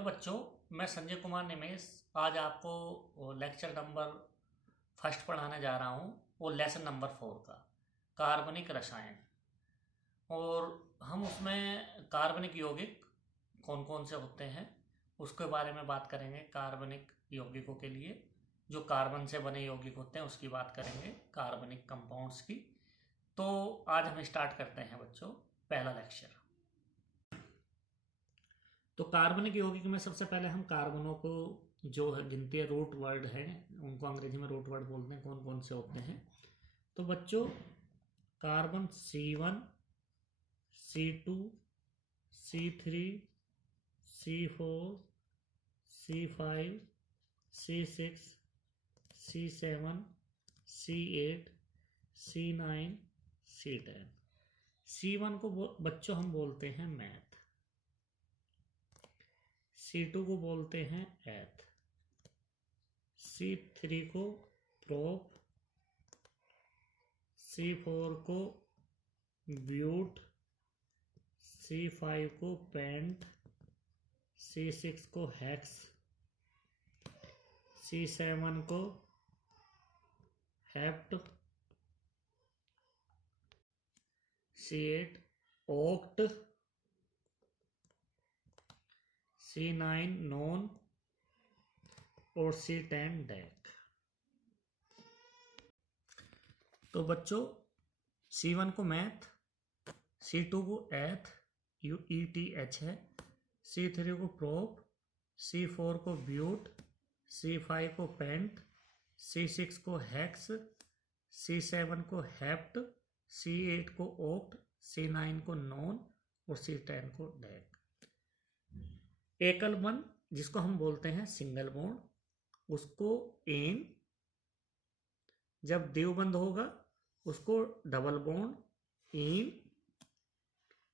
Hello बच्चों, मैं संजय कुमार निमेश आज आपको लेक्चर नंबर फर्स्ट पढ़ाने जा रहा हूँ। वो लेसन नंबर 4 का कार्बनिक रसायन। और हम उसमें कार्बनिक यौगिक कौन कौन से होते हैं उसके बारे में बात करेंगे। कार्बनिक यौगिकों के लिए जो कार्बन से बने यौगिक होते हैं उसकी बात करेंगे, कार्बनिक कंपाउंड्स की। तो आज हम स्टार्ट करते हैं बच्चों पहला लेक्चर। तो कार्बनिक यौगिक में सबसे पहले हम कार्बनों को जो है गिनती है, रूट वर्ड है, उनको अंग्रेजी में रूट वर्ड बोलते हैं, कौन कौन से होते हैं। तो बच्चों carbon C1, C2, C3, C4, C5, C6, C7, C8, C9, C10। C1 को बच्चों हम बोलते हैं मैथ, C2 को बोलते हैं एथ, C3 को प्रोप, C4 को ब्यूट, C5 को पेंट, C6 को हेक्स, C7 को hept, C8 oct, C9 non और C10 डेक। तो बच्चों C1 को मैथ, C2 को एथ UETH है, C3 को प्रोप, C4 को ब्यूट, C5 को पेंट, C6 को हेक्स, C7 को हेप्ट, C8 को ओक्ट, C9 को नॉन और C10 को डेक। एकल बंध जिसको हम बोलते हैं सिंगल बॉन्ड, उसको एन। जब द्विबंध होगा उसको डबल बॉन्ड इन।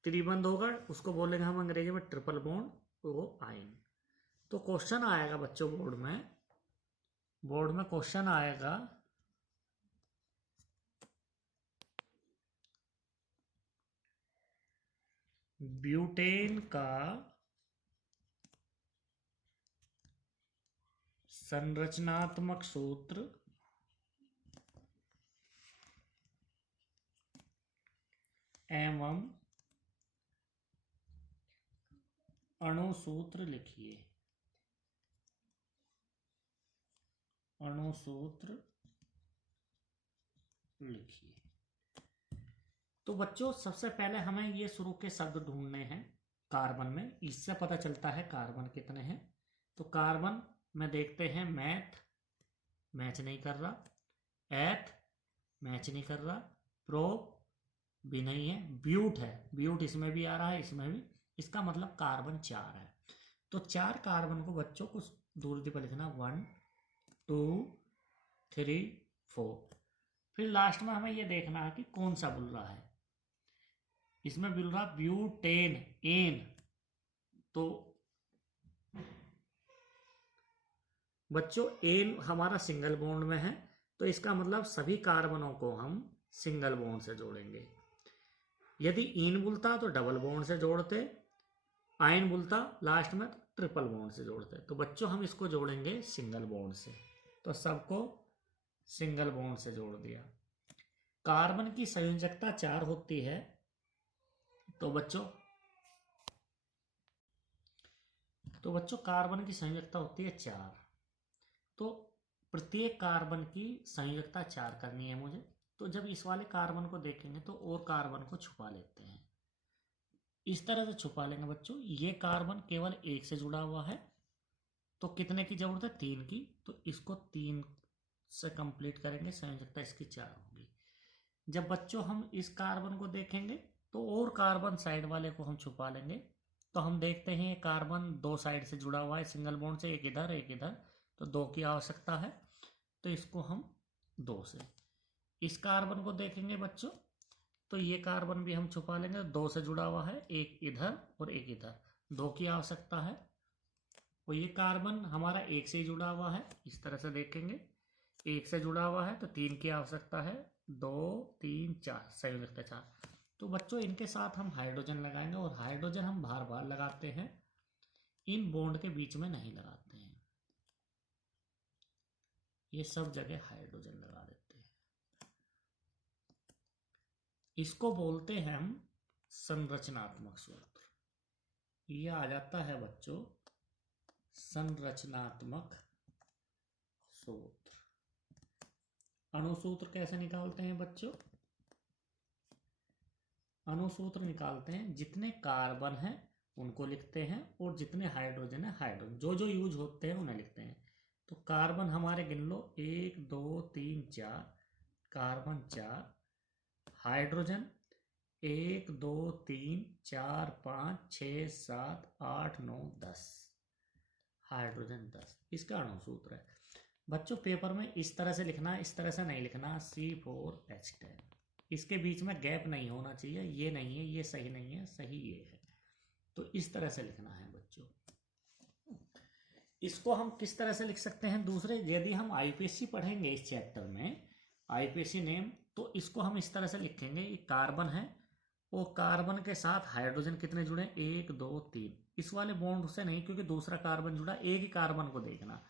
त्रिबंध होगा उसको बोलेंगे हम अंग्रेजी में ट्रिपल बॉन्ड, वो आइन। तो क्वेश्चन आएगा बच्चों बोर्ड में क्वेश्चन आएगा ब्यूटेन का संरचनात्मक सूत्र एवं अणुसूत्र लिखिए। अणुसूत्र लिखिए। तो बच्चों सबसे पहले हमें ये शुरू के शब्द ढूंढने हैं कार्बन में, इससे पता चलता है कार्बन कितने हैं। तो कार्बन में देखते हैं मैथ, मैच नहीं कर रहा, एथ मैच नहीं कर रहा, प्रोप भी नहीं है, ब्यूट है, ब्यूट इसमें भी आ रहा है, इसमें भी। इसका मतलब कार्बन 4 है। तो 4 कार्बन को बच्चों कुछ दूरी पर लिखना, 1 2 3 4। फिर लास्ट में हमें यह देखना है कि कौन सा बुल रहा है। इसमें बुल रहा ब्यूटेन एन। तो बच्चों एन हमारा सिंगल बॉन्ड में है, तो इसका मतलब सभी कार्बनों को हम सिंगल बॉन्ड से जोड़ेंगे। यदि इन बुलता तो डबल बॉन्ड से जोड़ते, आयन बुलता लास्ट में तो ट्रिपल बॉन्ड से जोड़ते। तो बच्चों हम इसको जोड़ेंगे सिंगल बॉन्ड से, तो सबको सिंगल बॉन्ड से जोड़ दिया। कार्बन की संयोजकता 4 होती है। तो बच्चों कार्बन की संयोजकता होती है 4। तो प्रत्येक कार्बन की संयोजकता 4 करनी है मुझे। तो जब इस वाले कार्बन को देखेंगे तो और कार्बन को छुपा लेते हैं, इस तरह से छुपा लेंगे बच्चों। ये कार्बन केवल 1 से जुड़ा हुआ है, तो कितने की जरूरत है, 3 की। तो इसको 3 से कंप्लीट करेंगे, संयोजकता इसकी 4 होगी। जब बच्चों हम इस कार्बन को देखेंगे तो और कार्बन साइड वाले को हम छुपा लेंगे। तो हम देखते हैं ये कार्बन 2 साइड से जुड़ा हुआ है सिंगल बॉन्ड से, एक इधर एक इधर, तो 2 की आवश्यकता है। तो इसको हम 2 से। इस कार्बन को देखेंगे बच्चों तो ये कार्बन भी हम छुपा लेंगे, 2 से जुड़ा हुआ है, एक इधर और एक इधर, 2 की आवश्यकता है। और ये कार्बन हमारा 1 से जुड़ा हुआ है, इस तरह से देखेंगे, 1 से जुड़ा हुआ है तो 3 की आवश्यकता है, 2 3 4 संयुक्त 4। तो बच्चों इनके साथ हम हाइड्रोजन लगाएंगे, और हाइड्रोजन हम बार बार लगाते हैं, इन बॉन्ड के बीच में नहीं लगाते हैं, ये सब जगह हाइड्रोजन लगा देते हैं। इसको बोलते हैं हम संरचनात्मक सूत्र। ये आ जाता है बच्चों संरचनात्मक सूत्र। अणुसूत्र कैसे निकालते हैं बच्चों? अणुसूत्र निकालते हैं जितने कार्बन हैं उनको लिखते हैं और जितने हाइड्रोजन है हाइड्रोजन, जो जो यूज होते हैं उन्हें लिखते हैं। तो कार्बन हमारे गिन लो 1 2 3 4, कार्बन 4, हाइड्रोजन 1 2 3 4 5 6 7 8 9 10, हाइड्रोजन 10। इसका अणुसूत्र है बच्चों। पेपर में इस तरह से लिखना, इस तरह से नहीं लिखना, C4H10। इसके बीच में गैप नहीं होना चाहिए, ये नहीं है, ये सही नहीं है, सही ये है। तो इस तरह से लिखना है बच्चों। इसको हम किस तरह से लिख सकते हैं दूसरे, यदि हम आईपीएससी पढ़ेंगे इस चैप्टर में, आईपीएससी नेम, तो इसको हम इस तरह से लिखेंगे, ये कार्बन है और कार्बन के साथ हाइड्रोजन कितने जुड़े, 1 2 3। इस वाले बॉन्ड से नहीं, क्योंकि दूसरा कार्बन जुड़ा, एक ही कार्बन को देखना,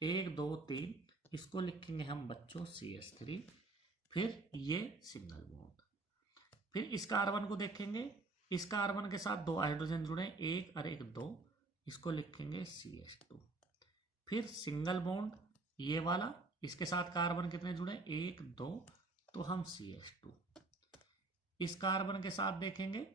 1 2 3। इसको लिखेंगे हम बच्चों CH3। फिर ये सिंगल बॉन्ड। फिर इस कार्बन को देखेंगे, इस कार्बन के साथ 2 हाइड्रोजन जुड़े, 1 और 1 2, इसको लिखेंगे CH2। फिर सिंगल बॉन्ड ये वाला, इसके साथ कार्बन कितने जुड़े, 1 2, तो हम CH2। इस कार्बन के साथ देखेंगे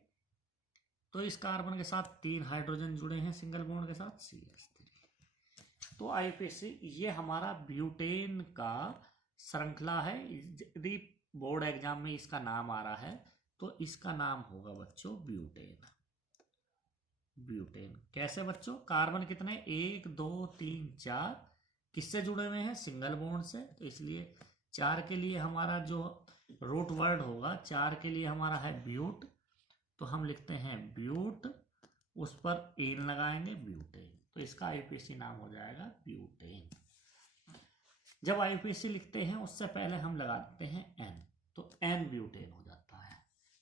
तो इस कार्बन के साथ 3 हाइड्रोजन जुड़े हैं सिंगल बॉन्ड के साथ, CH3। तो आईपीएससी ये हमारा ब्यूटेन का श्रृंखला है। यदि बोर्ड एग्जाम में इसका नाम आ रहा है तो इसका नाम होगा बच्चों ब्यूटेन। ब्यूटेन कैसे बच्चों, कार्बन कितने 1 2 3 4, किससे जुड़े हुए हैं, सिंगल बॉन्ड से, तो इसलिए 4 के लिए हमारा जो रूट वर्ड होगा, 4 के लिए हमारा है ब्यूट, तो हम लिखते हैं ब्यूट, उस पर एन लगाएंगे ब्यूटेन, तो इसका आईपीएससी नाम हो जाएगा ब्यूटेन। जब आईपीएससी लिखते हैं उससे पहले हम लगा देते हैं एन, तो एन ब्यूटेन हो जाता है।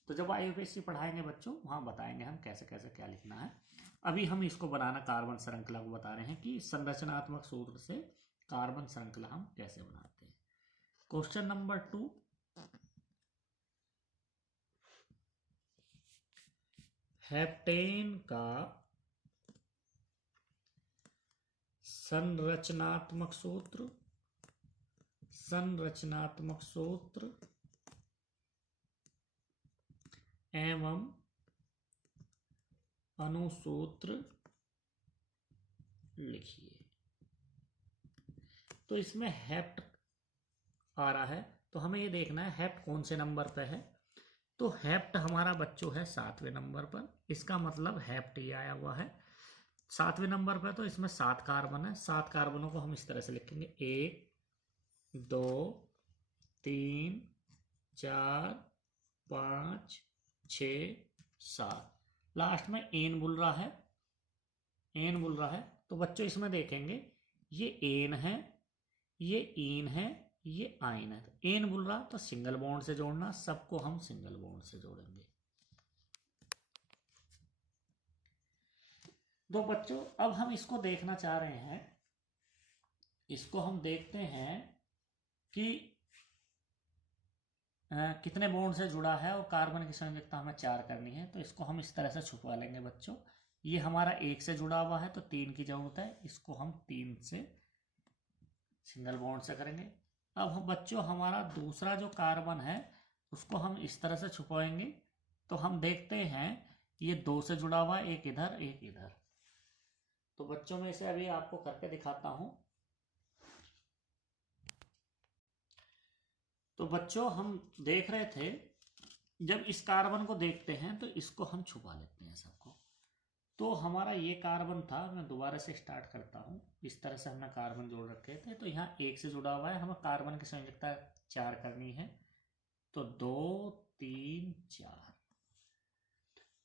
तो जब आईपीएससी पढ़ाएंगे बच्चों वहां बताएंगे हम कैसे कैसे क्या लिखना है। अभी हम इसको बनाना, कार्बन श्रृंखला को बता रहे हैं कि संरचनात्मक सूत्र से कार्बन श्रृंखला हम कैसे बनाते हैं। क्वेश्चन नंबर 2, हेप्टेन का संरचनात्मक सूत्र, संरचनात्मक सूत्र एवं अणुसूत्र लिखिए। तो इसमें हेप्ट आ रहा है, तो हमें ये देखना है हेप्ट कौन से नंबर पे है। तो हेप्ट हमारा बच्चों है 7वें नंबर पर, इसका मतलब हेप्ट ये आया हुआ है 7वें नंबर पर। तो इसमें 7 कार्बन है, 7 कार्बनों को हम इस तरह से लिखेंगे 1 2 3 4 5 6 7, लास्ट में एन बुल रहा है, एन बुल रहा है। तो बच्चों इसमें देखेंगे ये एन है, ये इन है, ये आइन है। तो एन बुल रहा तो सिंगल बॉन्ड से जोड़ना, सबको हम सिंगल बॉन्ड से जोड़ेंगे। तो बच्चों अब हम इसको देखना चाह रहे हैं, इसको हम देखते हैं कि कितने बॉन्ड से जुड़ा है और कार्बन की संयोजकता हमें 4 करनी है। तो इसको हम इस तरह से छुपा लेंगे बच्चों। ये हमारा 1 से जुड़ा हुआ है तो 3 की जरूरत है, इसको हम 3 से सिंगल बॉन्ड से करेंगे। अब बच्चों हमारा दूसरा जो कार्बन है उसको हम इस तरह से छुपाएंगे। तो हम देखते हैं ये 2 से जुड़ा हुआ, एक इधर एक इधर। तो बच्चों में इसे अभी आपको करके दिखाता हूं। तो बच्चों हम देख रहे थे, जब इस कार्बन को देखते हैं तो इसको हम छुपा लेते हैं सबको। तो हमारा ये कार्बन था, मैं दोबारा से स्टार्ट करता हूँ। इस तरह से हमने कार्बन जोड़ रखे थे, तो यहाँ 1 से जुड़ा हुआ है, हमें कार्बन की संयोजकता 4 करनी है। तो 2 3 4।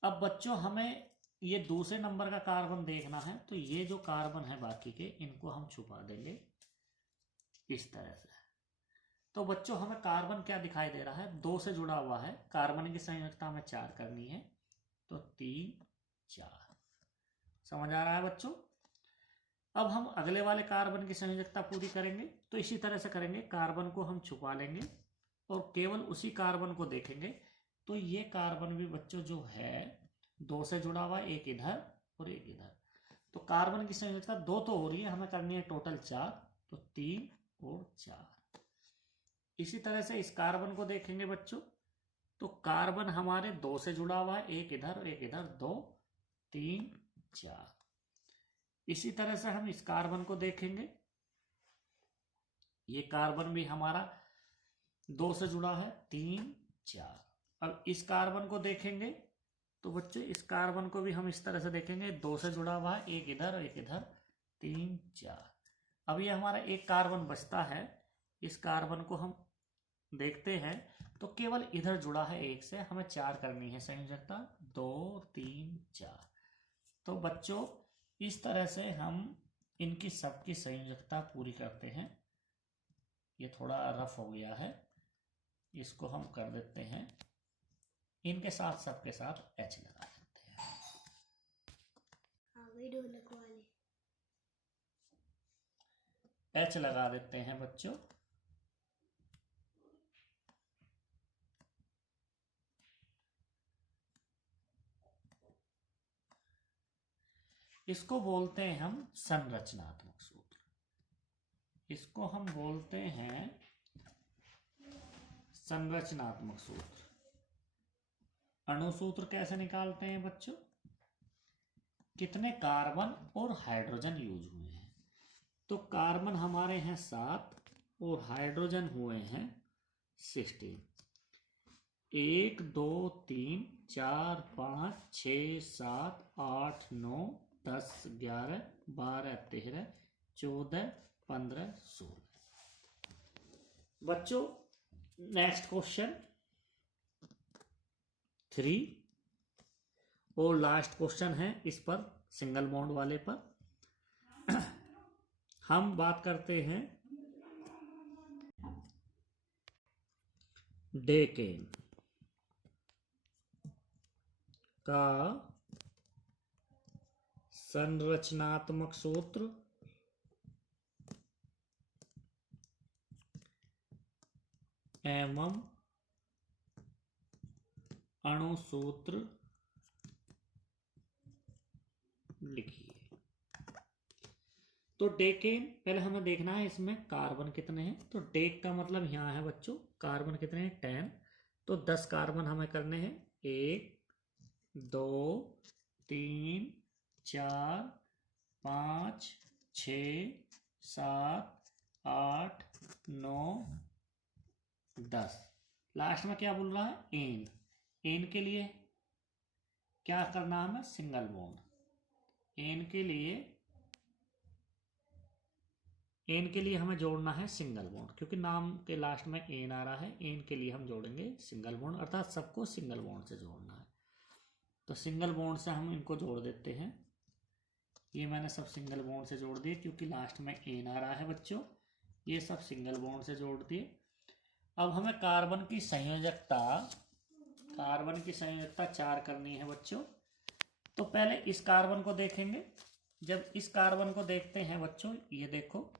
अब बच्चों हमें ये दूसरे नंबर का कार्बन देखना है, तो ये जो कार्बन है बाकी के, इनको हम छुपा देंगे इस तरह से। तो बच्चों हमें कार्बन क्या दिखाई दे रहा है, 2 से जुड़ा हुआ है, कार्बन की संयोजकता हमें 4 करनी है, तो 3 4। समझ आ रहा है बच्चों? अब हम अगले वाले कार्बन की संयोजकता पूरी करेंगे। तो इसी तरह से करेंगे, कार्बन को हम छुपा लेंगे और केवल उसी कार्बन को देखेंगे। तो ये कार्बन भी बच्चों जो है 2 से जुड़ा हुआ, एक इधर और एक इधर। तो कार्बन की संयोजकता 2 तो हो रही है, हमें करनी है टोटल 4, तो 3 और 4। इसी तरह से इस कार्बन को देखेंगे बच्चों, तो कार्बन हमारे 2 से जुड़ा हुआ है, एक इधर और एक इधर, 2 3 4। इसी तरह से हम इस कार्बन को देखेंगे, ये कार्बन भी हमारा 2 से जुड़ा है, 3 4। अब इस कार्बन को देखेंगे तो बच्चों इस कार्बन को भी हम इस तरह से देखेंगे, 2 से जुड़ा हुआ है, एक इधर और एक इधर, 3 4। अब ये हमारा एक कार्बन बचता है, इस कार्बन को हम देखते हैं तो केवल इधर जुड़ा है एक से, हमें 4 करनी है संयोजकता, 2 3 4। तो बच्चों इस तरह से हम इनकी सबकी संयोजकता पूरी करते हैं। ये थोड़ा रफ हो गया है, इसको हम कर देते हैं, इनके साथ सबके साथ H लगा देते हैं। H लगा देते हैं बच्चों। इसको बोलते हैं हम संरचनात्मक सूत्र, इसको हम बोलते हैं संरचनात्मक सूत्र। अणुसूत्र कैसे निकालते हैं बच्चों? कितने कार्बन और हाइड्रोजन यूज हुए हैं। तो कार्बन हमारे हैं 7 और हाइड्रोजन हुए हैं 16। 1 2 3 4 5 6 7 8 9 10 11 12 13 14 15 16। बच्चों नेक्स्ट क्वेश्चन 3 और लास्ट क्वेश्चन है इस पर, सिंगल बॉन्ड वाले पर। हम बात करते हैं डेकेन का संरचनात्मक सूत्र एवं अणुसूत्र लिखिए। तो डेकेन पहले हमें देखना है इसमें कार्बन कितने हैं। तो डेक का मतलब यहाँ है बच्चों कार्बन कितने हैं 10। तो 10 कार्बन हमें करने हैं, 1 2 3 4 5 6 7 8 9 10। लास्ट में क्या बोल रहा है, एन। एन के लिए क्या करना है हमें, सिंगल बॉन्ड। एन के लिए हमें जोड़ना है सिंगल बॉन्ड, क्योंकि नाम के लास्ट में एन आ रहा है। एन के लिए हम जोड़ेंगे सिंगल बॉन्ड, अर्थात सबको सिंगल बॉन्ड से जोड़ना है। तो सिंगल बॉन्ड से हम इनको जोड़ देते हैं। ये मैंने सब सिंगल बॉन्ड से जोड़ दिए, क्योंकि लास्ट में एन आ रहा है बच्चों। ये सब सिंगल बॉन्ड से जोड़ दिए। अब हमें कार्बन की संयोजकता 4 करनी है बच्चों। तो पहले इस कार्बन को देखेंगे। जब इस कार्बन को देखते हैं बच्चों, ये देखो,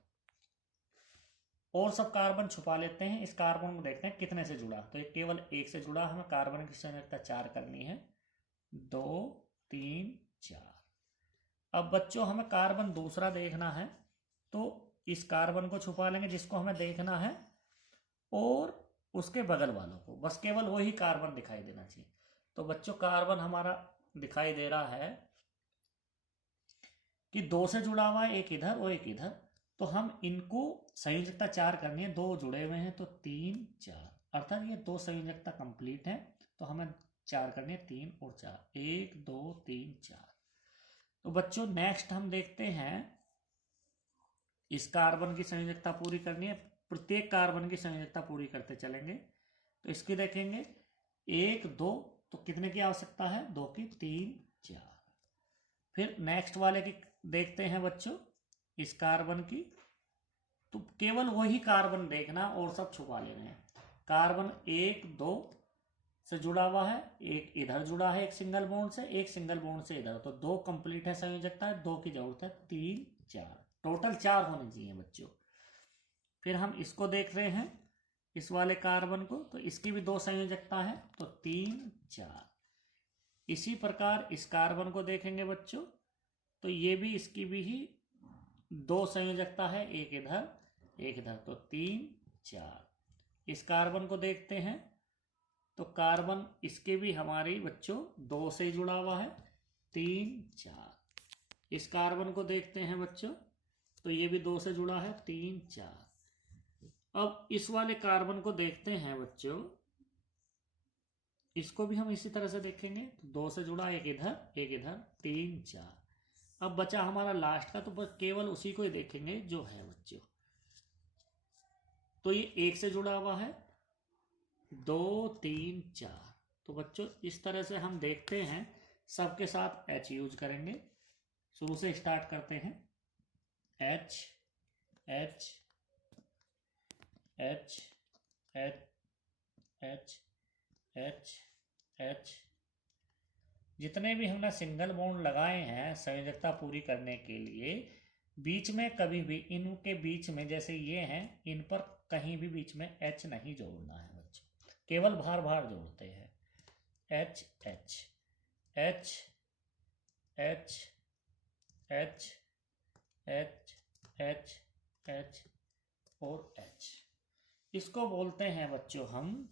और सब कार्बन छुपा लेते हैं, इस कार्बन को देखते हैं कितने से जुड़ा। तो ये केवल 1 से जुड़ा, हमें कार्बन की संयोजकता 4 करनी है, 2 3 4। अब बच्चों हमें कार्बन दूसरा देखना है, तो इस कार्बन को छुपा लेंगे जिसको हमें देखना है, और उसके बगल वालों को, बस केवल वही कार्बन दिखाई देना चाहिए। तो बच्चों कार्बन हमारा दिखाई दे रहा है कि 2 से जुड़ा हुआ है, एक इधर और एक इधर। तो हम इनको संयोजकता 4 करनी है, 2 जुड़े हुए हैं तो 3 4, अर्थात ये 2 संयोजकता कंप्लीट है। तो हमें 4 करनी है, 3 और 4, 1 2 3 4। तो बच्चों नेक्स्ट हम देखते हैं, इस कार्बन की संयोजकता पूरी करनी है। प्रत्येक कार्बन की संयोजकता पूरी करते चलेंगे। तो इसकी देखेंगे 1 2, तो कितने की आवश्यकता है, 2 की, 3 4। फिर नेक्स्ट वाले की देखते हैं बच्चों, इस कार्बन की। तो केवल वही कार्बन देखना और सब छुपा लेने हैं। कार्बन 1 2 से जुड़ा हुआ है, एक इधर जुड़ा है एक सिंगल बॉन्ड से, एक सिंगल बॉन्ड से इधर, तो 2 कंप्लीट है संयोजकता, 2 की जरूरत है, 3 4, टोटल 4 होने चाहिए बच्चों। फिर हम इसको देख रहे हैं इस वाले कार्बन को, तो इसकी भी 2 संयोजकता है, तो 3 4। इसी प्रकार इस कार्बन को देखेंगे बच्चों, तो ये भी इसकी भी ही 2 संयोजकता है, एक इधर, तो 3 4। इस कार्बन को देखते हैं, तो कार्बन इसके भी हमारी बच्चों 2 से जुड़ा हुआ है, 3 4। इस कार्बन को देखते हैं बच्चों, तो ये भी 2 से जुड़ा है, 3 4। अब इस वाले कार्बन को देखते हैं बच्चों, इसको भी हम इसी तरह से देखेंगे, तो 2 से जुड़ा, एक इधर, 3 4। अब बचा हमारा लास्ट का, तो बस केवल उसी को ही देखेंगे जो है बच्चों। तो ये 1 से जुड़ा हुआ है, 2 3 4। तो बच्चों इस तरह से हम देखते हैं, सबके साथ H यूज करेंगे। शुरू से स्टार्ट करते हैं, H H H H H H H। जितने भी हमने सिंगल बॉन्ड लगाए हैं संयोजकता पूरी करने के लिए, बीच में कभी भी इनके बीच में, जैसे ये हैं, इन पर कहीं भी बीच में H नहीं जोड़ना है बच्चों, केवल भार भार जोड़ते हैं। H H H H H H H H और H। इसको बोलते हैं बच्चों हम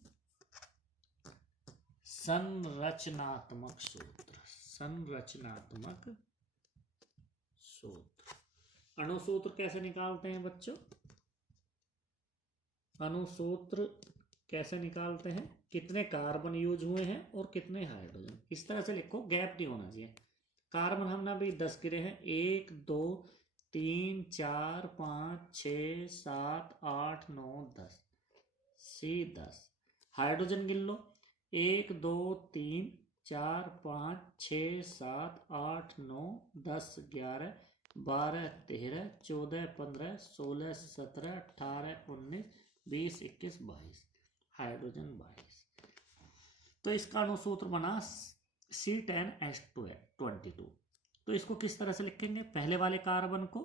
संरचनात्मक सूत्र। संरचनात्मक सूत्र। अणुसूत्र कैसे निकालते हैं बच्चों? अणुसूत्र कैसे निकालते हैं? कितने कार्बन यूज हुए हैं और कितने हाइड्रोजन, इस तरह से लिखो, गैप नहीं होना चाहिए। कार्बन हमने अभी 10 गिरे हैं, 1 2 3 4 5 6 7 8 9 10, सी 10। हाइड्रोजन गिन लो, 1 2 3 4 5 6 7 8 9 10 11 12 13 14 15 16 17 18 19 20 21 22, हाइड्रोजन 22। तो इसका अणुसूत्र बना C10H22। तो इसको किस तरह से लिखेंगे? पहले वाले कार्बन को,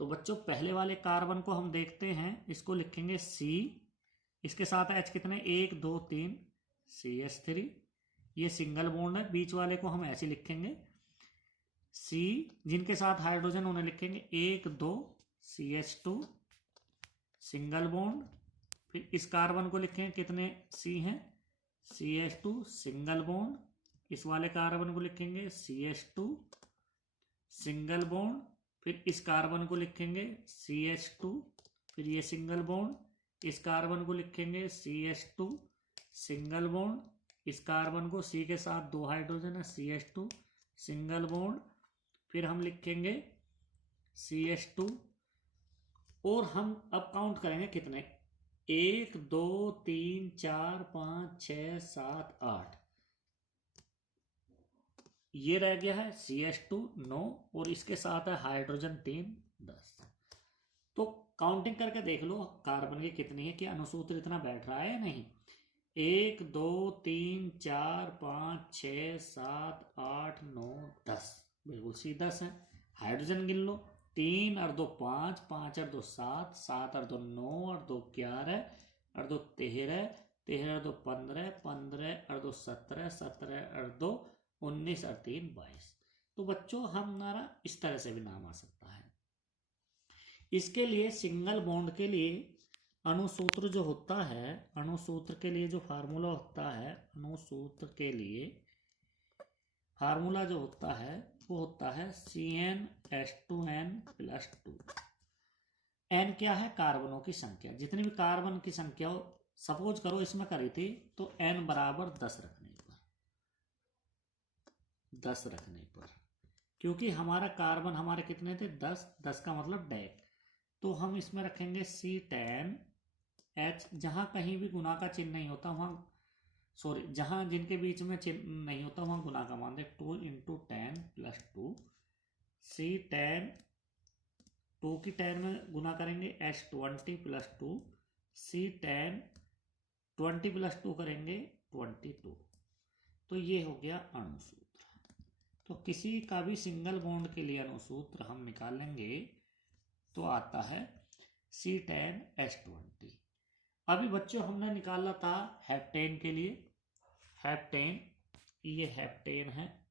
तो बच्चों पहले वाले कार्बन को हम देखते हैं, इसको लिखेंगे C, इसके साथ H कितने, 1 2 3, CH3। ये सिंगल बॉन्ड है, बीच वाले को हम ऐसे लिखेंगे C, जिनके साथ हाइड्रोजन उन्हें लिखेंगे 1 2, CH2 सिंगल बॉन्ड। फिर इस कार्बन को लिखेंगे, कितने C हैं, CH2 सिंगल बॉन्ड। इस वाले कार्बन को लिखेंगे CH2 सिंगल बॉन्ड। फिर इस कार्बन को लिखेंगे CH2, फिर ये सिंगल बॉन्ड। इस कार्बन को लिखेंगे CH2 सिंगल बॉन्ड। इस कार्बन को, C के साथ 2 हाइड्रोजन है, CH2 सिंगल बॉन्ड। फिर हम लिखेंगे CH2, और हम अब काउंट करेंगे कितने, 1 2 3 4 5 6 7 8, ये रह गया है CH2 9, और इसके साथ है हाइड्रोजन 3 10। तो काउंटिंग करके देख लो कार्बन की कितनी है, कि अणुसूत्र इतना बैठ रहा है या नहीं। 1 2 3 4 5 6 7 8 9 10, बिल्कुल सी 10 है। हाइड्रोजन गिन लो, 3 और 2 5, 5 और 2 7, 7 और 2 9 और 2 11 और 2 13, 13 और 2 15, 15 और 2 17, 17 और 2 19 और 3 22। तो बच्चों हमारा इस तरह से भी नाम आ सकता है। इसके लिए सिंगल बॉन्ड के लिए अणुसूत्र जो होता है, अणुसूत्र के लिए जो फार्मूला होता है, अणुसूत्र के लिए फार्मूला जो होता है वो होता है CnH2n+2। n क्या है, कार्बनों की संख्या। जितनी भी कार्बन की संख्या हो, सपोज करो इसमें करी थी, तो n बराबर 10 रखने पर, क्योंकि हमारा कार्बन हमारे कितने थे, 10, 10 का मतलब डैक, तो हम इसमें रखेंगे C10H। जहां कहीं भी गुना का चिन्ह नहीं होता वहां, सॉरी, जहां जिनके बीच में चिन्ह नहीं होता वहां गुना का मान दे, 2 × 10+2, C10, 2 की 10 में गुना करेंगे, H20+2, C10 20 + 2 करेंगे 22। तो ये हो गया अणुसूत्र। तो किसी का भी सिंगल बॉन्ड के लिए अणुसूत्र हम निकालेंगे तो आता है C10H20। अभी बच्चों हमने निकाला था हेप्टेन के लिए। हेप्टेन, ये हेप्टेन है।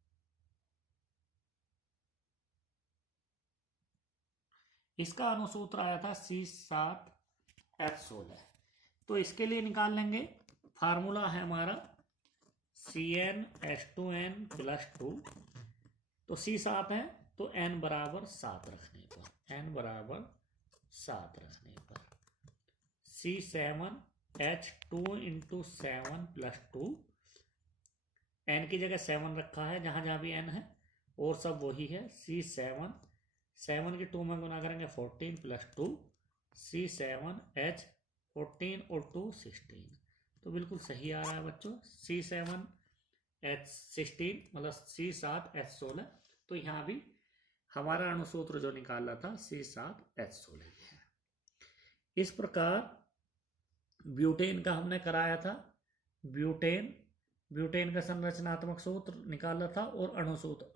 इसका अणुसूत्र आया था C7H16। तो इसके लिए निकाल लेंगे। फार्मूला है हमारा CnH2n+2। तो C7 है तो n बराबर 7 रखने पर, n बराबर 7 रखने पर C7H2 × 7+2। n की जगह 7 रखा है जहां जहां भी n है, और सब वही है। C7 7 की 2 में गुना करेंगे 14 + 2 C7H14 और 2 16। तो बिल्कुल सही आ रहा है बच्चों। C7H16 मतलब C7H16। तो यहाँ भी हमारा अणुसूत्र जो निकाला था C7H16 है। इस प्रकार ब्यूटेन का हमने कराया था। ब्यूटेन का संरचनात्मक सूत्र निकाला था, और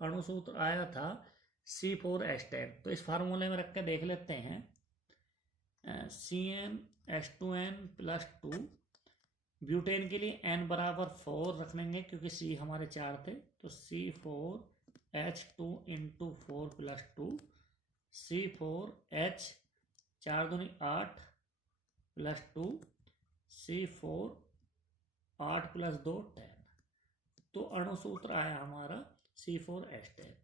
अणुसूत्र आया था C4H10। तो इस फार्मूले में रख के देख लेते हैं। CnH2n+2। ब्यूटेन के लिए n बराबर 4 रख लेंगे क्योंकि C हमारे 4 थे। तो C4H2 × 4+2 C4H 4 दूनी 8 +2 C4 8 + 2 10। तो अणुसूत्र आया हमारा C4H10।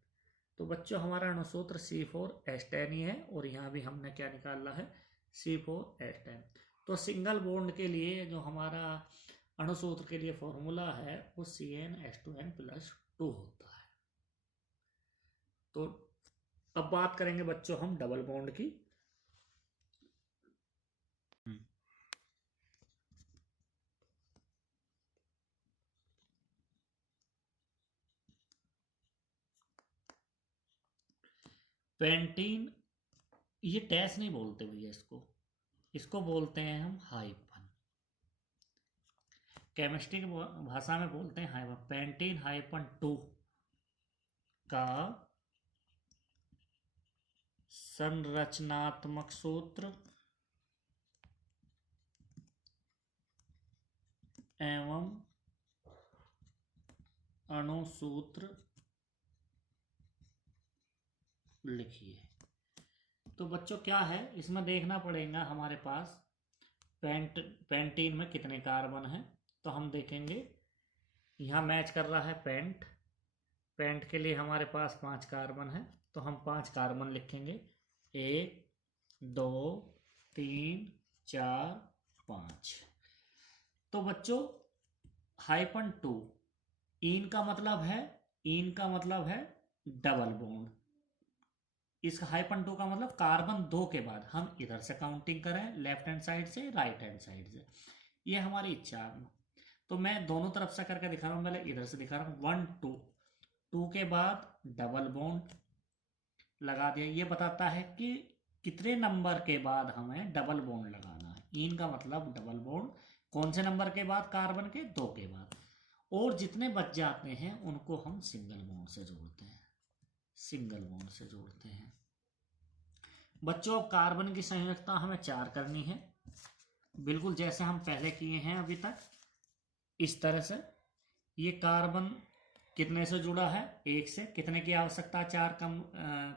तो बच्चों हमारा अणुसूत्र C4H10 ही है, और यहाँ भी हमने क्या निकाला है C4H10। तो सिंगल बॉन्ड के लिए जो हमारा अणुसूत्र के लिए फॉर्मूला है वो CnH2n+2 होता है। तो अब बात करेंगे बच्चों हम डबल बॉन्ड की। पेंटीन, ये डैश नहीं बोलते भैया, इसको बोलते हैं हम हाइफन। केमिस्ट्री की भाषा में बोलते हैं हाइफन। पेंटीन -2 का संरचनात्मक सूत्र एवं अणुसूत्र लिखिए। तो बच्चों क्या है, इसमें देखना पड़ेगा हमारे पास पेंटीन में कितने कार्बन हैं। तो हम देखेंगे यहाँ मैच कर रहा है पेंट के लिए हमारे पास 5 कार्बन है। तो हम 5 कार्बन लिखेंगे, 1 2 3 4 5। तो बच्चों -2 इन का मतलब है डबल बॉन्ड। इसका -2 का मतलब कार्बन 2 के बाद हम इधर से काउंटिंग करें, लेफ्ट हैंड साइड से राइट हैंड साइड से। ये हमारी इच्छा है। तो मैं दोनों तरफ से करके दिखा रहा हूं। पहले इधर से दिखा रहा हूं। 1 2 2 के बाद डबल बॉन्ड लगा दिया। ये बताता है कि कितने नंबर के बाद हमें डबल बॉन्ड लगाना है। इन का मतलब डबल बॉन्ड कौन से नंबर के बाद, कार्बन के 2 के बाद। और जितने बच जाते हैं उनको हम सिंगल बॉन्ड से जोड़ते हैं। बच्चों कार्बन की संयोजकता हमें 4 करनी है, बिल्कुल जैसे हम पहले किए हैं अभी तक। इस तरह से ये कार्बन कितने से जुड़ा है, 1 से। कितने की आवश्यकता 4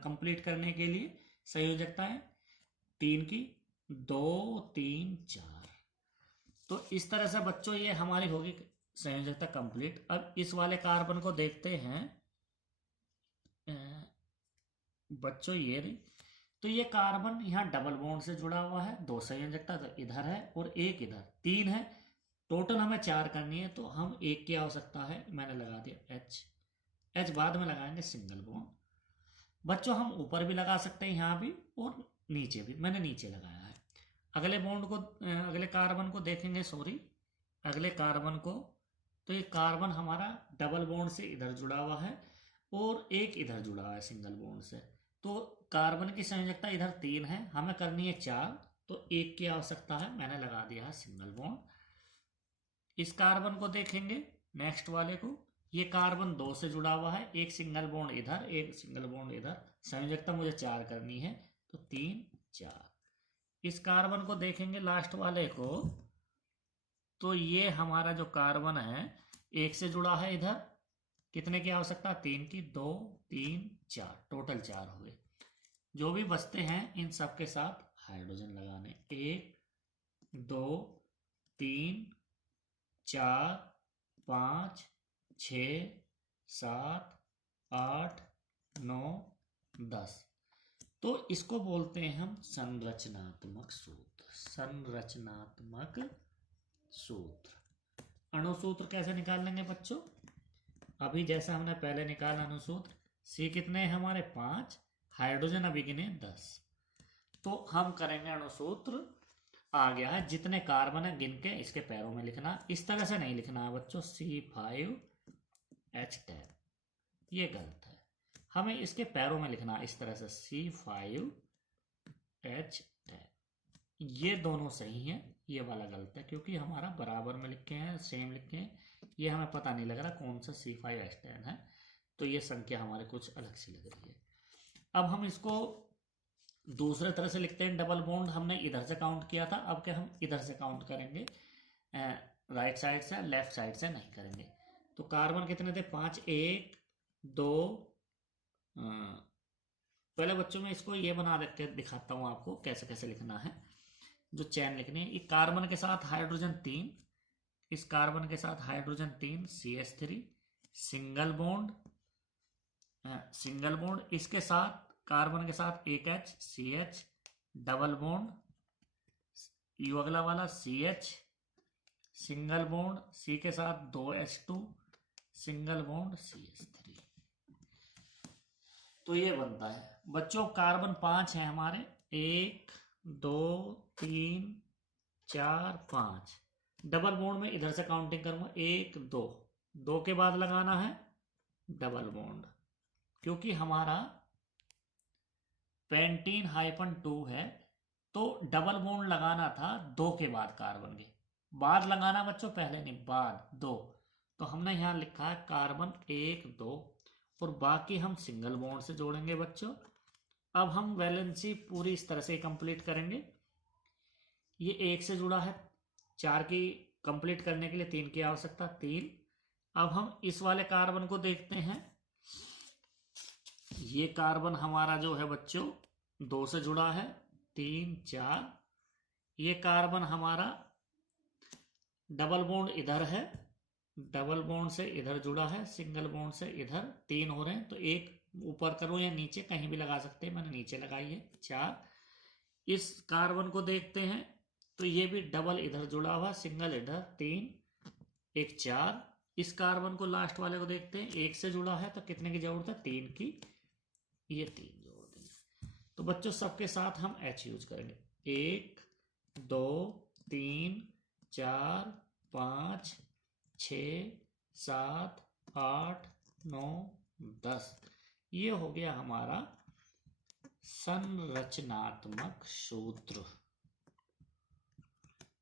कंप्लीट करने के लिए संयोजकताएं, 3 की, 2 3 4। तो इस तरह से बच्चों ये हमारी होगी संयोजकता कंप्लीट। अब इस वाले कार्बन को देखते हैं बच्चों। ये तो ये कार्बन यहाँ डबल बॉन्ड से जुड़ा हुआ है। 2 संयोजकता तो इधर है और 1 इधर, 3 है। टोटल हमें 4 करनी है, तो हम 1 की आवश्यकता है। मैंने लगा दिया H बाद में लगाएंगे सिंगल बॉन्ड। बच्चों हम ऊपर भी लगा सकते हैं, यहाँ भी और नीचे भी। मैंने नीचे लगाया है। अगले कार्बन को देखेंगे, अगले कार्बन को। तो ये कार्बन हमारा डबल बॉन्ड से इधर जुड़ा हुआ है और 1 इधर जुड़ा हुआ है सिंगल बॉन्ड से। तो कार्बन की संयोजकता इधर 3 है, हमें करनी है 4, तो 1 की आवश्यकता है। मैंने लगा दिया है सिंगल बॉन्ड। इस कार्बन को देखेंगे, नेक्स्ट वाले को, ये कार्बन 2 से जुड़ा हुआ है, एक सिंगल बॉन्ड इधर, एक सिंगल बॉन्ड इधर, संयोजकता मुझे 4 करनी है, तो 3 4। इस कार्बन को देखेंगे लास्ट वाले को, तो ये हमारा जो कार्बन है एक से जुड़ा है इधर, कितने की आवश्यकता, 3 की, 2 3 4, टोटल 4 हुए। जो भी बचते हैं इन सब के साथ हाइड्रोजन लगाने, 1 2 3 4 5 6 7 8 9 10। तो इसको बोलते हैं हम संरचनात्मक सूत्र। संरचनात्मक सूत्र। अणुसूत्र कैसे निकाल लेंगे बच्चों, अभी जैसा हमने पहले निकाला अणुसूत्र, सी कितने हैं हमारे 5, हाइड्रोजन अभी गिने 10। तो हम करेंगे अणुसूत्र, आ गया है जितने कार्बन है गिन के इसके पैरों में लिखना, इस तरह से नहीं लिखना है बच्चों, C5H10, ये गलत है, हमें इसके पैरों में लिखना इस तरह से C5H10, ये दोनों सही हैं, ये वाला गलत है क्योंकि हमारा बराबर में लिखे हैं, सेम लिखे हैं, ये हमें पता नहीं लग रहा कौन सा C5H10 है, तो ये संख्या हमारे कुछ अलग सी लग रही है। अब हम इसको दूसरे तरह से लिखते हैं, डबल बॉन्ड हमने इधर से काउंट किया था, अब क्या हम इधर से काउंट करेंगे, राइट साइड से, लेफ्ट साइड से नहीं करेंगे। तो कार्बन कितने थे 5, 1 2, पहले बच्चों में इसको ये बना के दिखाता हूँ आपको कैसे कैसे लिखना है, जो चैन लिखनी है। एक कार्बन के साथ हाइड्रोजन 3, इस कार्बन के साथ hydrogen 3 CH3, single bond, single bond, इसके साथ कार्बन के साथ एक H CH, double bond, you अगला वाला CH, सिंगल बॉन्ड, C के साथ 2 H2, सिंगल बॉन्ड CH3। तो ये बनता है बच्चों, कार्बन 5 है हमारे, 1 2 3 4 5, डबल बॉन्ड में इधर से काउंटिंग करूंगा, 1 2, 2 के बाद लगाना है डबल बॉन्ड, क्योंकि हमारा पेंटीन -2 है, तो डबल बॉन्ड लगाना था 2 के बाद, कार्बन के बाद लगाना बच्चों, पहले नहीं, बाद 2। तो हमने यहां लिखा है कार्बन 1 2, और बाकी हम सिंगल बॉन्ड से जोड़ेंगे बच्चों। अब हम वैलेंसी पूरी इस तरह से कंप्लीट करेंगे, ये 1 से जुड़ा है, 4 की कंप्लीट करने के लिए 3 की आवश्यकता, 3। अब हम इस वाले कार्बन को देखते हैं, ये कार्बन हमारा जो है बच्चों 2 से जुड़ा है, 3 4, ये कार्बन हमारा डबल बॉन्ड इधर है, डबल बॉन्ड से इधर जुड़ा है, सिंगल बॉन्ड से इधर, 3 हो रहे हैं, तो एक ऊपर करो या नीचे कहीं भी लगा सकते हैं, मैंने नीचे लगाई है 4। इस कार्बन को देखते हैं, तो ये भी डबल इधर जुड़ा हुआ, सिंगल इधर, 3 1 4। इस कार्बन को लास्ट वाले को देखते हैं, 1 से जुड़ा है, तो कितने की जरूरत है, 3 की, ये 3 जोड़ देंगे। तो बच्चों सबके साथ हम H यूज करेंगे, 1 2 3 4 5 6 7 8 9 10, ये हो गया हमारा संरचनात्मक सूत्र।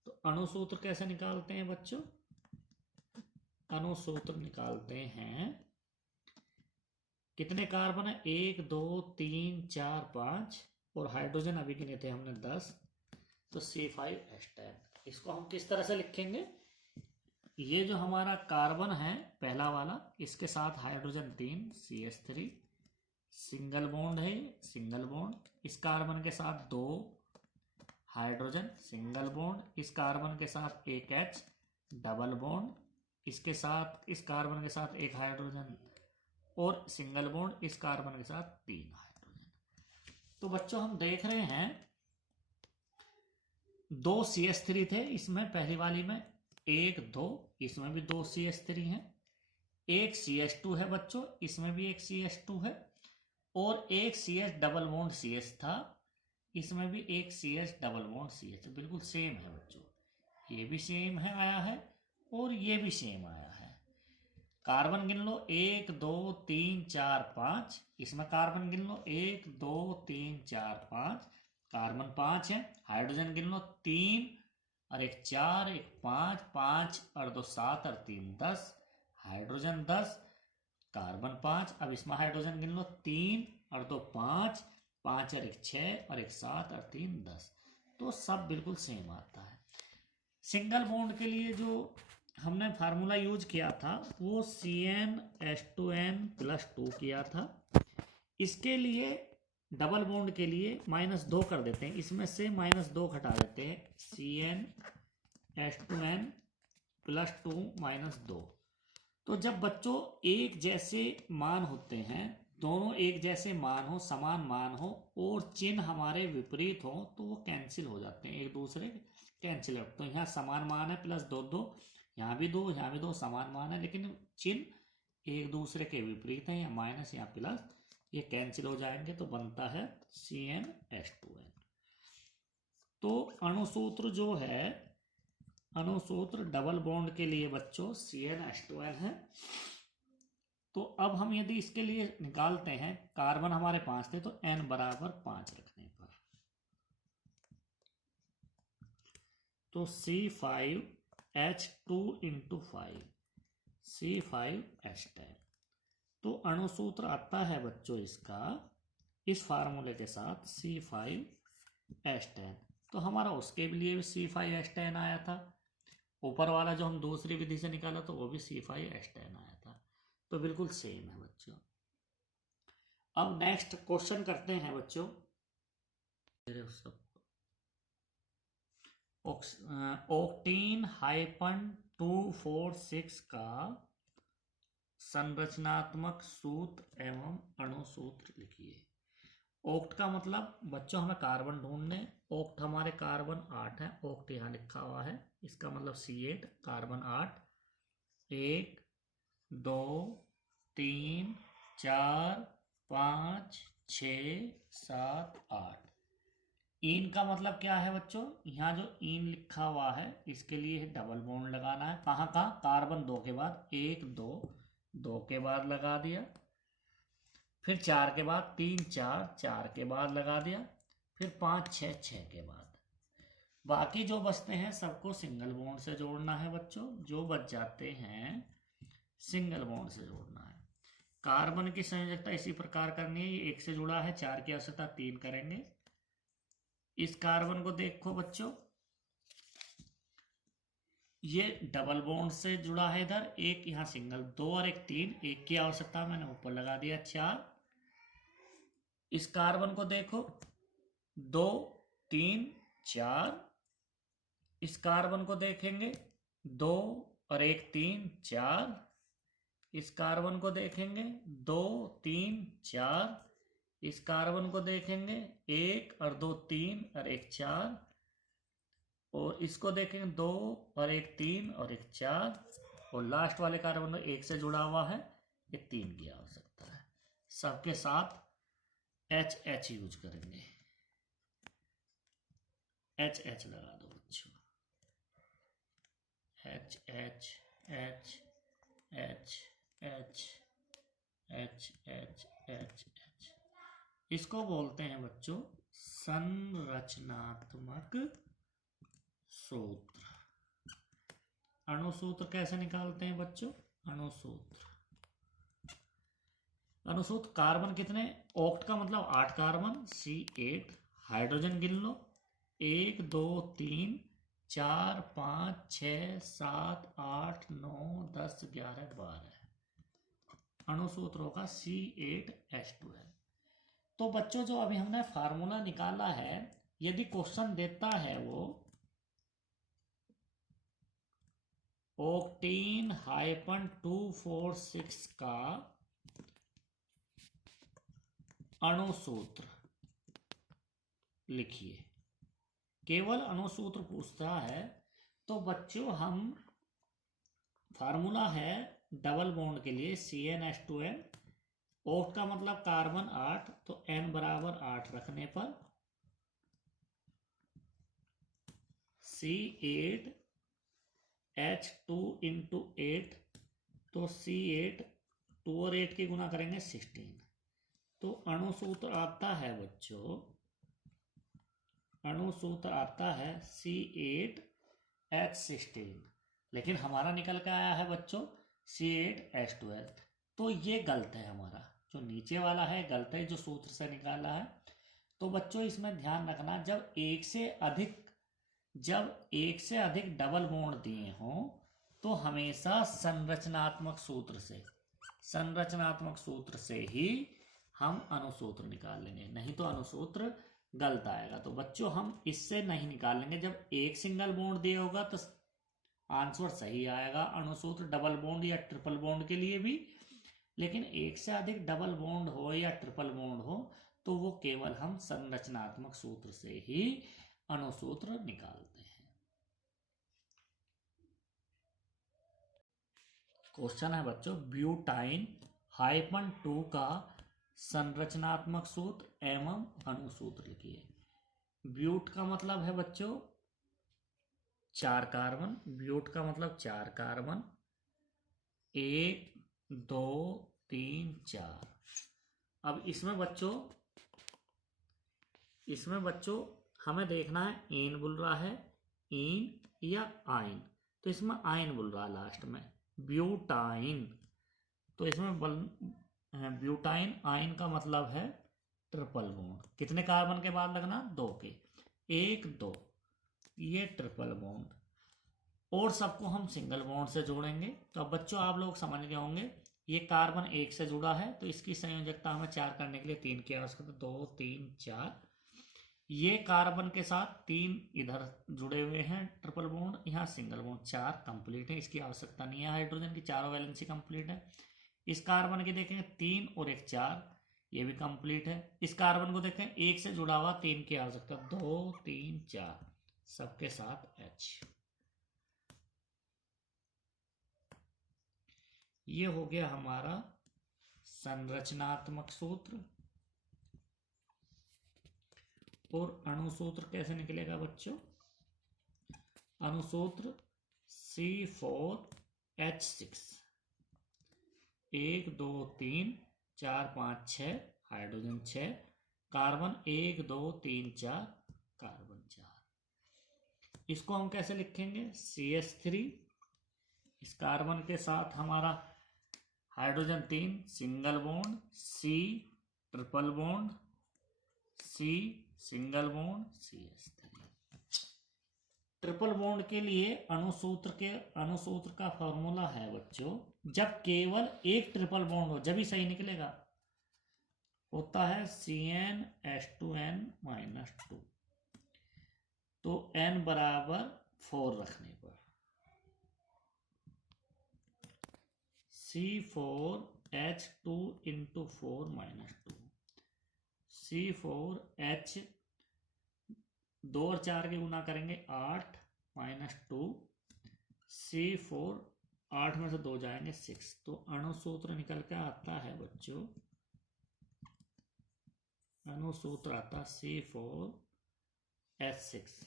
तो अणुसूत्र कैसे निकालते हैं बच्चों, अणुसूत्र निकालते हैं, कितने कार्बन है, 1 2 3 4 5, और हाइड्रोजन अभी गिने थे हमने 10, तो C5H10। इसको हम किस तरह से लिखेंगे, ये जो हमारा कार्बन है पहला वाला, इसके साथ हाइड्रोजन 3 CH3, सिंगल बॉन्ड है, सिंगल बॉन्ड, इस कार्बन के साथ 2 हाइड्रोजन, सिंगल बॉन्ड, इस कार्बन के साथ एक H, डबल बॉन्ड, इसके साथ, इस कार्बन के साथ एक हाइड्रोजन और सिंगल बॉन्ड, इस कार्बन के साथ 3 हाइड्रोजन। तो बच्चों हम देख रहे हैं 2 CH3 थे इसमें, पहली वाली में 1 2, इसमें भी 2 CH3 हैं, एक CH2 है बच्चों, इसमें भी एक CH2 है, और एक CH डबल बॉन्ड CH था, इसमें भी एक CH डबल बॉन्ड CH, बिल्कुल सेम है बच्चों, ये भी सेम है आया है, और ये भी सेम आया है। कार्बन गिन लो, 1 2 3 4 5, इसमें कार्बन गिन लो, 1 2 3 4 5, कार्बन 5 है, हाइड्रोजन गिन लो 3 और एक 4, एक 5, 5 और 2 7 और 3 10, हाइड्रोजन 10, कार्बन 5। अब इसमें हाइड्रोजन गिन लो, 3 और 2 5, 5 और 1 6 और 1 7 और 3 10। तो सब बिल्कुल सेम आता है। सिंगल बॉन्ड के लिए जो हमने फार्मूला यूज किया था वो CnH2n+2 किया था। इसके लिए डबल बॉन्ड के लिए -2 कर देते हैं, इसमें से -2 घटा देते हैं, CnH2n+2 -2। तो जब बच्चों एक जैसे मान होते हैं, दोनों एक जैसे मान हो, समान मान हो और चिन्ह हमारे विपरीत हो तो वो कैंसिल हो जाते हैं, एक दूसरे कैंसिल हो। तो यहाँ समान मान है +2 2, यहाँ भी 2, यहाँ भी 2 समान मान है, लेकिन चिन्ह एक दूसरे के विपरीत है, या माइनस या प्लस, ये कैंसिल हो जाएंगे तो बनता है CnH2n। तो अणुसूत्र जो है, अणुसूत्र डबल बॉन्ड के लिए बच्चों CnH2n है। तो अब हम यदि इसके लिए निकालते हैं, कार्बन हमारे 5 थे तो n बराबर 5 रखने पर तो C5H2 × 5, C5H10। तो अणुसूत्र आता है बच्चों इसका इस फार्मूले के साथ C5H10। तो हमारा उसके लिए भी C5H10 आया था, ऊपर वाला जो हम दूसरी विधि से निकाला तो वो भी C5H10 आया था। तो बिल्कुल सेम है बच्चों। अब नेक्स्ट क्वेश्चन करते हैं बच्चों। Octene-246 का संरचनात्मक सूत्र एवं अणुसूत्र लिखिए। ओक्ट का मतलब बच्चों हमें कार्बन ढूंढने, ओक्ट हमारे कार्बन 8 है, ओक्ट यहाँ लिखा हुआ है, इसका मतलब C8 कार्बन 8, 1 2 3 4 5 6 7 8। ईन का मतलब क्या है बच्चों, यहाँ जो ईन लिखा हुआ है इसके लिए डबल बॉन्ड लगाना है। कहाँ कहाँ, कार्बन 2 के बाद, 1 2 2 के बाद लगा दिया, फिर 4 के बाद, 3 4 4 के बाद लगा दिया, फिर 5 6 6 के बाद। बाकी जो बचते हैं सबको सिंगल बॉन्ड से जोड़ना है बच्चों। जो बच जाते हैं सिंगल बॉन्ड से जोड़ना है। कार्बन की संयोजकता इसी प्रकार करनी है, ये 1 से जुड़ा है, 4 की आवश्यकता 3 करेंगे। इस कार्बन को देखो बच्चों, ये डबल बॉन्ड से जुड़ा है, इधर एक, यहाँ सिंगल, 2 और 1 3, 1 की आवश्यकता मैंने ऊपर लगा दिया 4। इस कार्बन को देखो, 2 3 4। इस कार्बन को देखेंगे, 2 और 1 3 4। इस कार्बन को देखेंगे, 2 3 4। इस कार्बन को देखेंगे, 1 और 2 3 और 1 4। और इसको देखेंगे, 2 और 1 3 और 1 4। और लास्ट वाले कार्बन में 1 से जुड़ा हुआ है, ये 3 की आवश्यकता है। सबके साथ HH यूज करेंगे, HH लगा दो बच्चों, HH H H H H H H H। इसको बोलते हैं बच्चों संरचनात्मक सूत्र। अणुसूत्र कैसे निकालते हैं बच्चों, अणुसूत्र कार्बन कितने, ऑक्ट का मतलब 8 कार्बन, C8। हाइड्रोजन गिन लो, 1 2 3 4 5 6 7 8 9 10 11 12। अणुसूत्रों का C8H2 है। तो बच्चों जो अभी हमने फार्मूला निकाला है, यदि क्वेश्चन देता है वो Octene-246 का अणुसूत्र लिखिए, केवल अणुसूत्र पूछता है, तो बच्चों हम फार्मूला है डबल बॉन्ड के लिए CnH2n, ओक्ट का मतलब कार्बन 8, तो n बराबर 8 रखने पर C8H2 × 8, तो C8 2 और 8 की गुना करेंगे 16। तो अणुसूत्र आता है बच्चों, अणुसूत्र आता है C8 H16, लेकिन हमारा निकल के आया है बच्चों C8H12। तो ये गलत है, हमारा जो नीचे वाला है गलत है, जो सूत्र से निकाला है। तो बच्चों इसमें ध्यान रखना, जब एक से अधिक डबल बॉन्ड दिए हों तो हमेशा संरचनात्मक सूत्र से ही हम अनुसूत्र निकाल लेंगे, नहीं तो अनुसूत्र गलत आएगा। तो बच्चों हम इससे नहीं निकालेंगे, जब एक सिंगल बॉन्ड दिया होगा तो आंसर सही आएगा अनुसूत्र डबल बॉन्ड या ट्रिपल बॉन्ड के लिए भी। लेकिन एक से अधिक डबल बॉन्ड हो या ट्रिपल बॉन्ड हो तो वो केवल हम संरचनात्मक सूत्र से ही अनुसूत्र निकालते हैं। क्वेश्चन है बच्चों, ब्यूटाइन -2 का संरचनात्मक सूत्र एवं अनुसूत्र लिखिए। ब्यूट का मतलब है बच्चों 4 कार्बन, ब्यूट का मतलब 4 कार्बन, 1 2 3 4। अब इसमें बच्चों हमें देखना है एन बोल रहा है, इन या आइन। तो इसमें आइन बोल रहा है लास्ट में, ब्यूटाइन। तो इसमें ब्यूटाइन आइन का मतलब है ट्रिपल बॉन्ड। कितने कार्बन के बाद लगना? 2 के, 1 2, ये ट्रिपल बॉन्ड। और सबको हम सिंगल बॉन्ड से जोड़ेंगे। तो अब बच्चों आप लोग समझ गए होंगे, ये कार्बन 1 से जुड़ा है तो इसकी संयोजकता हमें 4 करने के लिए 3 की आवश्यकता, 2 3 4। ये कार्बन के साथ 3 इधर जुड़े हुए हैं ट्रिपल बॉन्ड, यहाँ सिंगल बॉन्ड, 4 कंप्लीट है, इसकी आवश्यकता नहीं है। हाइड्रोजन की चारों वैलेंसी कंप्लीट है। इस कार्बन की देखें 3 और 1 4, ये भी कंप्लीट है। इस कार्बन को देखें 1 से जुड़ा हुआ, 3 की आवश्यकता, 2 3 4, सबके साथ H। ये हो गया हमारा संरचनात्मक सूत्र। और अणुसूत्र कैसे निकलेगा बच्चों? अणुसूत्र C4H6, 1 2 3 4 5 6, हाइड्रोजन 6, कार्बन 1 2 3 4, कार्बन 4। इसको हम कैसे लिखेंगे? CH3, इस कार्बन के साथ हमारा hydrogen 3 single bond, C triple bond, C single bond, CH3। Triple bond के लिए अणुसूत्र का फॉर्मूला है बच्चों, जब केवल एक ट्रिपल बॉन्ड हो जब ही सही निकलेगा, होता है CnH2n-2। तो n बराबर 4 रखने पर C4H2 × 4 - 2, C4H 2 और 4 के गुना करेंगे 8 - 2, C4 8 में से 2 जाएंगे 6। तो अणुसूत्र निकल के आता है बच्चों, अणुसूत्र आता C4H6,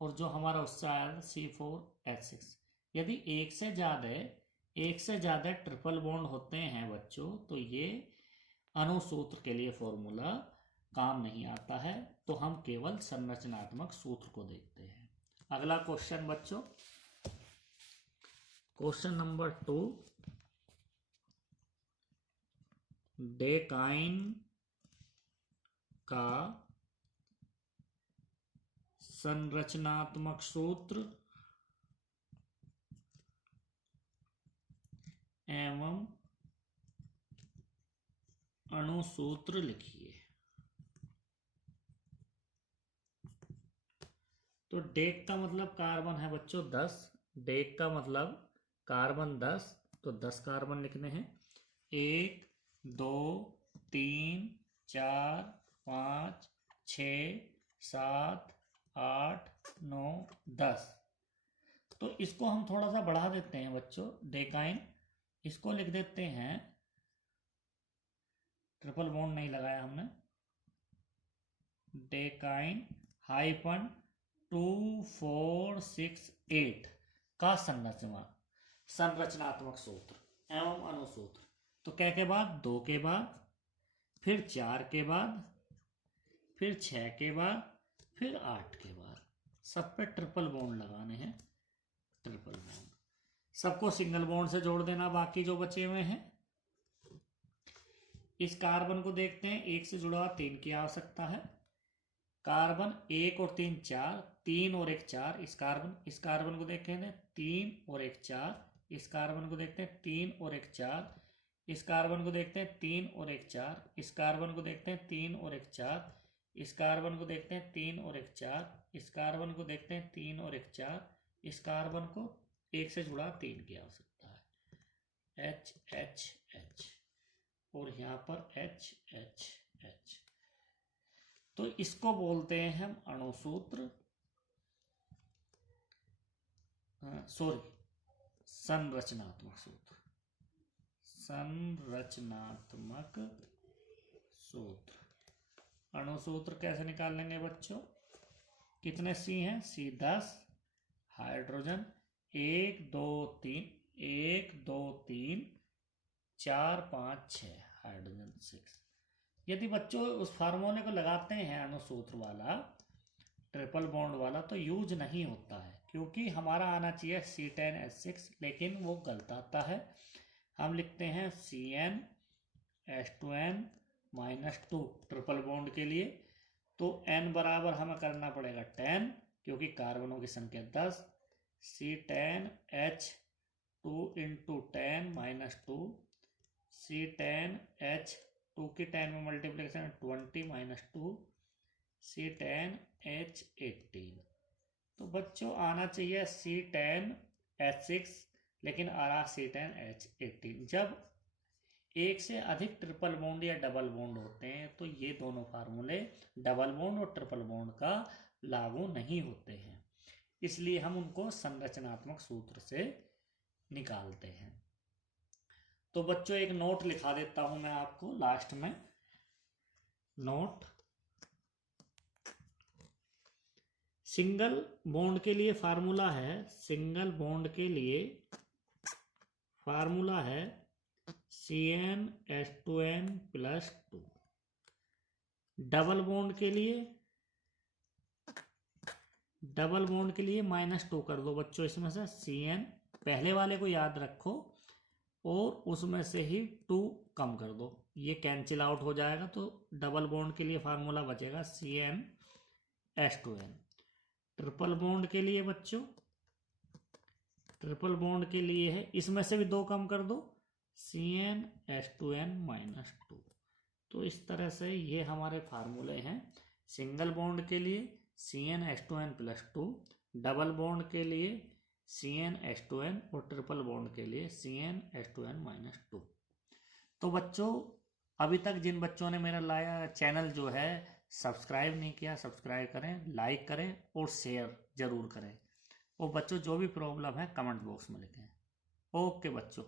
और जो हमारा उससे आया था C4H6। यदि एक से ज्यादा ट्रिपल बॉन्ड होते हैं बच्चों तो ये अणुसूत्र के लिए फॉर्मूला काम नहीं आता है, तो हम केवल संरचनात्मक सूत्र को देखते हैं। अगला क्वेश्चन बच्चों, क्वेश्चन नंबर 2, डेकाइन का संरचनात्मक सूत्र एवं अणुसूत्र लिखिए। तो डेक का मतलब कार्बन है बच्चों 10, डेक का मतलब कार्बन 10, तो 10 कार्बन लिखने हैं। 1 2 3 4 5 6 7 8 9 10। तो इसको हम थोड़ा सा बढ़ा देते हैं बच्चों, डेकाइन, इसको लिख देते हैं, ट्रिपल बॉन्ड नहीं लगाया हमने, डेकाइन -2468 का संरचनात्मक सूत्र एवं अणुसूत्र। तो क्या के बाद? 2 के बाद, फिर 4 के बाद, फिर 6 के बाद, फिर 8 के बाद, सब पे ट्रिपल बॉन्ड लगाने हैं। Triple bond. सबको सिंगल बॉन्ड से जोड़ देना, बाकी जो बचे हुए हैं। इस कार्बन को देखते हैं, एक से जुड़ा हुआ 3 की आवश्यकता है। कार्बन 1 और 3 4, 3 और 1 4। इस कार्बन को देखते हैं 3 और 1 4। इस कार्बन को देखते हैं 3 और 1 4। इस कार्बन को देखते हैं 3 और 1 4। इस कार्बन को देखते हैं 3 और 1 4। इस कार्बन को देखते हैं 3 और 1 4। इस कार्बन को देखते हैं 3 और 1 4। इस कार्बन को एक से जुड़ा 3 की आवश्यकता है। H H H और यहाँ पर H H H। तो इसको बोलते हैं हम अणुसूत्र, संरचनात्मक सूत्र। संरचनात्मक सूत्र। अणुसूत्र कैसे निकाल लेंगे बच्चों? कितने सी हैं? C10 hydrogen 1 2 3 1 2 3 4 5 6 hydrogen 6। यदि बच्चों उस फार्मूले को लगाते हैं अणुसूत्र वाला, ट्रिपल बॉन्ड वाला, तो यूज नहीं होता है, क्योंकि हमारा आना चाहिए C10H6, लेकिन वो गलत आता है। हम लिखते हैं CnH2n-2 ट्रिपल बॉन्ड के लिए। तो n बराबर हमें करना पड़ेगा 10, क्योंकि कार्बनों की संख्या 10। C10H2 इंटू 10-2, C10H2 की 10 में मल्टीप्लिकेशन 20-2, C10H18। तो बच्चों आना चाहिए C10H6, लेकिन आ रहा C10H18। जब एक से अधिक ट्रिपल बॉन्ड या डबल बॉन्ड होते हैं तो ये दोनों फार्मूले डबल बॉन्ड और ट्रिपल बॉन्ड का लागू नहीं होते हैं, इसलिए हम उनको संरचनात्मक सूत्र से निकालते हैं। तो बच्चों एक नोट लिखा देता हूं मैं आपको लास्ट में। नोट, सिंगल बॉन्ड के लिए फार्मूला है, सिंगल बॉन्ड के लिए फार्मूला है CnH2n+2। डबल बॉन्ड के लिए -2 कर दो बच्चों इसमें से। Cn पहले वाले को याद रखो और उसमें से ही 2 कम कर दो, ये कैंसिल आउट हो जाएगा। तो डबल बॉन्ड के लिए फार्मूला बचेगा CnH2n। ट्रिपल बॉन्ड के लिए बच्चों, ट्रिपल बॉन्ड के लिए है, इसमें से भी 2 कम कर दो, CnH2n-2। तो इस तरह से ये हमारे फार्मूले हैं। सिंगल बॉन्ड के लिए CnH2n+2, डबल बॉन्ड के लिए CnH2n और ट्रिपल बॉन्ड के लिए CnH2n-2। तो बच्चों अभी तक जिन बच्चों ने मेरा चैनल जो है सब्सक्राइब नहीं किया, सब्सक्राइब करें, लाइक करें और शेयर जरूर करें। और बच्चों जो भी प्रॉब्लम है कमेंट बॉक्स में लिखें। ओके बच्चों।